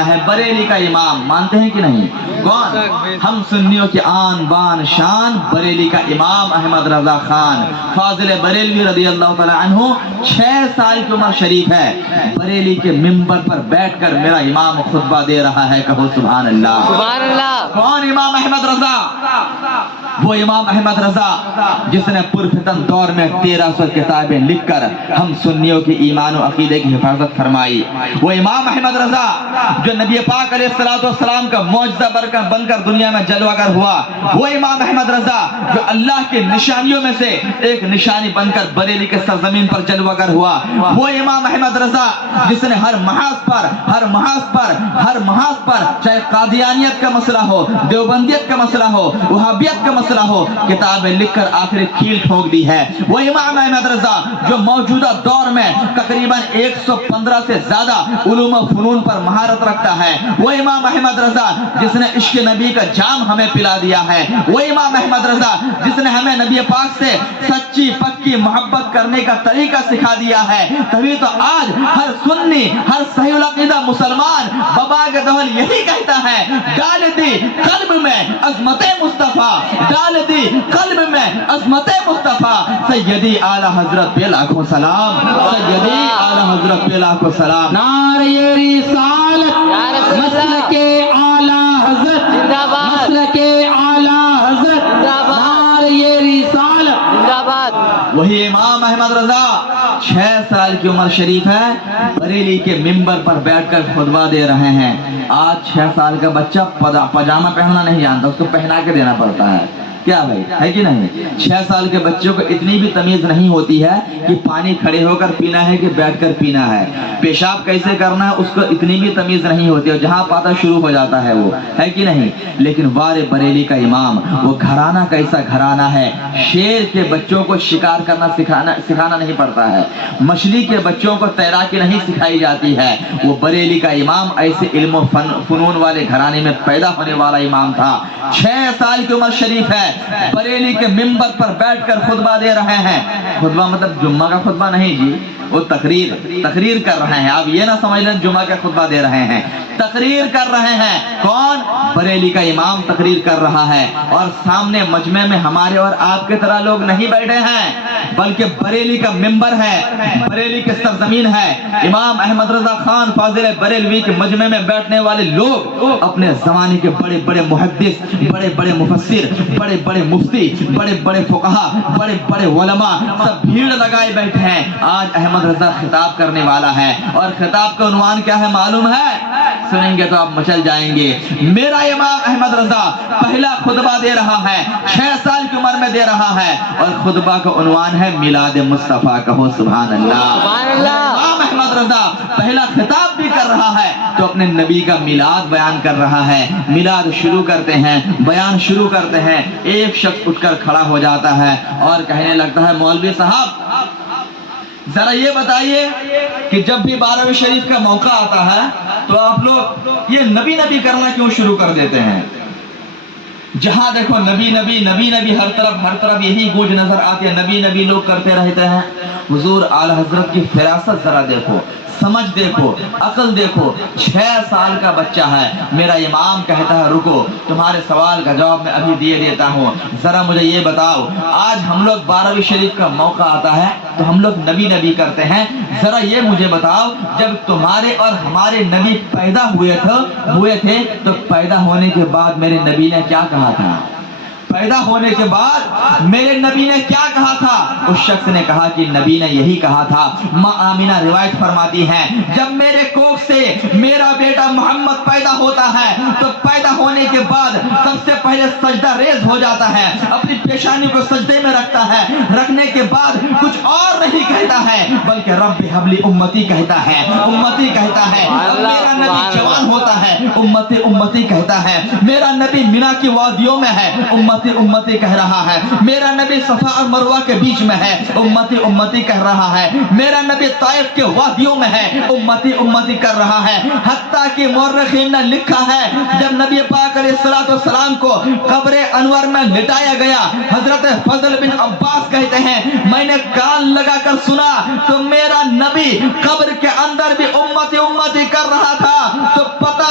ہے بریلی کا امام، مانتے ہیں کہ نہیں؟ کون؟ ہم سنیوں کی آن بان شان بریلی کا امام احمد رضا خان فاضل بریلوی رضی اللہ تعالی عنہ 6 سال کی عمر شریف ہے، بریلی کے ممبر پر بیٹھ کر میرا امام خطبہ دے رہا ہے، کہو سبحان اللہ۔ سبحان اللہ۔ کون امام احمد رضا؟ وہ امام احمد رضا جس نے پرفتن دور میں 1300 کتابیں لکھ کر ہم سنیوں کی ایمان و عقیدے کی حفاظت فرمائی۔ وہ امام احمد رضا جو نبی پاک علیہ السلام کا معجزہ بن کر دنیا میں جلوہ گر ہوا۔ وہ امام احمد رضا جو اللہ کی نشانیوں میں سے ایک نشانی بن کر بریلی کے سرزمین پر جلوہ گر ہوا۔ وہ امام احمد رضا جس نے ہر محاذ پر چاہے قادیانیت کا مسئلہ ہو، دیوبندیت کا مسئلہ ہو، وہابیت کا مسئلہ ہو، کتابیں لکھ کر آخری کھیل ٹھونک دی ہے۔ وہ امام احمد رضا جو موجودہ دور میں تقریباً 115 سے زیادہ علوم و فنون پر مہارت رکھتا ہے۔ وہ امام احمد رضا جس نے عشق نبی کا جام ہمیں پلا دیا ہے۔ وہ امام احمد رضا جس نے ہمیں نبی پاک سے سچی پکی محبت کرنے کا طریقہ سکھا دیا ہے۔ تبھی تو آج ہر سنی، ہر صحیح العقیدہ مسلمان بابا کے دہل یہی کہتا ہے، ڈال دی قلب میں عظمت مصطفیٰ، ڈال دی قلب میں عظمت مصطفیٰ، سیدی اعلی حضرت پہ لاکھوں سلام، سیدی اعلی حضرت پہ لاکھوں سلام۔ نعرہ رسالت، مسلک اعلی حضرت، مسلک اعلی حضرت، نعرہ رسالت، زندہ باد۔ وہی امام احمد رضا 6 سال کی عمر شریف ہے، بریلی کے ممبر پر بیٹھ کر خطبہ دے رہے ہیں۔ آج 6 سال کا بچہ پاجامہ پہننا نہیں جانتا، اس کو پہنا کے دینا پڑتا ہے، کیا بھائی ہے کہ نہیں؟ 6 سال کے بچوں کو اتنی بھی تمیز نہیں ہوتی ہے کہ پانی کھڑے ہو کر پینا ہے کہ بیٹھ کر پینا ہے، پیشاب کیسے کرنا ہے اس کو اتنی بھی تمیز نہیں ہوتی ہے، جہاں پاتا شروع ہو جاتا ہے وہ، ہے کہ نہیں؟ لیکن وار بریلی کا امام، وہ گھرانہ کیسا گھرانہ ہے، شیر کے بچوں کو شکار کرنا سکھانا نہیں پڑتا ہے، مچھلی کے بچوں کو تیراکی نہیں سکھائی جاتی ہے۔ وہ بریلی کا امام ایسے علم و فنون والے گھرانے میں پیدا ہونے والا امام تھا۔ 6 سال کی عمر شریف ہے، بریلی کے ممبر پر بیٹھ کر خطبہ دے رہے ہیں۔ خطبہ مطلب جمعہ کا خطبہ نہیں جی، وہ تقریر کر رہے ہیں، آپ یہ نہ سمجھ لیں جمعہ کا خطبہ دے رہے ہیں، تقریر کر رہے ہیں۔ کون؟ بریلی کا امام تقریر کر رہا ہے، اور سامنے مجمع میں ہمارے اور آپ کے طرح لوگ نہیں بیٹھے ہیں، بلکہ بریلی کا ممبر ہے، بریلی کے سرزمین ہے۔ امام احمد رضا خان فاضل بریلوی کے مجمع میں بیٹھنے والے لوگ اپنے زمانے کے بڑے بڑے محدث، بڑے بڑے مفسر، بڑے بڑے مفتی، بڑے بڑے فقہا، بڑے بڑے علماء سب بھیڑ لگائے بیٹھے ہیں۔ آج احمد رضا خطاب کرنے والا ہے، اور خطاب کا عنوان کیا ہے معلوم ہے؟ سنیں گے تو آپ مچل جائیں گے۔ میرا امام احمد رضا پہلا خطبہ دے رہا ہے، 6 سال کی عمر میں دے رہا ہے، اور خطبہ کا عنوان ہے میلاد مصطفیٰ، کہو سبحان اللہ۔ سبحان اللہ۔ امام احمد رضا پہلا خطاب بھی کر رہا ہے تو اپنے نبی کا میلاد بیان کر رہا ہے۔ میلاد شروع کرتے ہیں، بیان شروع کرتے ہیں، ایک شخص اٹھ کر کھڑا ہو جاتا ہے اور کہنے لگتا ہے، مولوی صاحب ذرا یہ بتائیے کہ جب بھی 12ویں شریف کا موقع آتا ہے تو آپ لوگ یہ نبی نبی کرنا کیوں شروع کر دیتے ہیں؟ جہاں دیکھو نبی نبی نبی نبی، ہر طرف یہی گونج نظر آتی ہے، نبی نبی لوگ کرتے رہتے ہیں۔ حضور اعلی حضرت کی فراست ذرا دیکھو، سمجھ دیکھو، عقل دیکھو۔ 6 سال کا بچہ ہے، میرا امام کہتا ہے رکو، تمہارے سوال کا جواب میں ابھی دیے دیتا ہوں، ذرا مجھے یہ بتاؤ، آج ہم لوگ 12ویں شریف کا موقع آتا ہے تو ہم لوگ نبی نبی کرتے ہیں، ذرا یہ مجھے بتاؤ، جب تمہارے اور ہمارے نبی پیدا ہوئے تھے تو پیدا ہونے کے بعد میرے نبی نے کیا کہا تھا؟ پیدا ہونے کے بعد میرے نبی نے کیا کہا تھا؟ اس شخص نے کہا کہ نبی نے یہی کہا تھا، ماں آمینہ روایت فرماتی ہیں، جب میرے کوکھ سے میرا بیٹا محمد پیدا ہوتا ہے تو پیدا ہونے کے بعد سب سے پہلے سجدہ ریز ہو جاتا ہے، اپنی پیشانی کو سجدے میں رکھتا ہے، رکھنے کے بعد کچھ اور نہیں کہتا ہے بلکہ رب حبلی امتی کہتا ہے، امتی کہتا ہے۔ میرا نبی جوان ہوتا ہے، امتی امتی کہتا ہے۔ میرا نبی مینا کی وادیوں میں ہے، امتی امتی کہہ رہا ہے۔ میرا نبی صفا اور مروہ کے بیچ میں ہے، امتی امتی کہہ رہا ہے۔ میرا نبی طائف کے وادیوں میں ہے، امتی امتی کر رہا ہے۔ حتیٰ کہ مورخین نے لکھا ہے جب نبی پاک علیہ السلام کو قبر انور میں لٹایا گیا، حضرت فضل بن عباس کہتے ہیں میں نے کان لگا کر سنا تو میرا نبی قبر کے اندر بھی امتی امتی کر رہا تھا، تو پتہ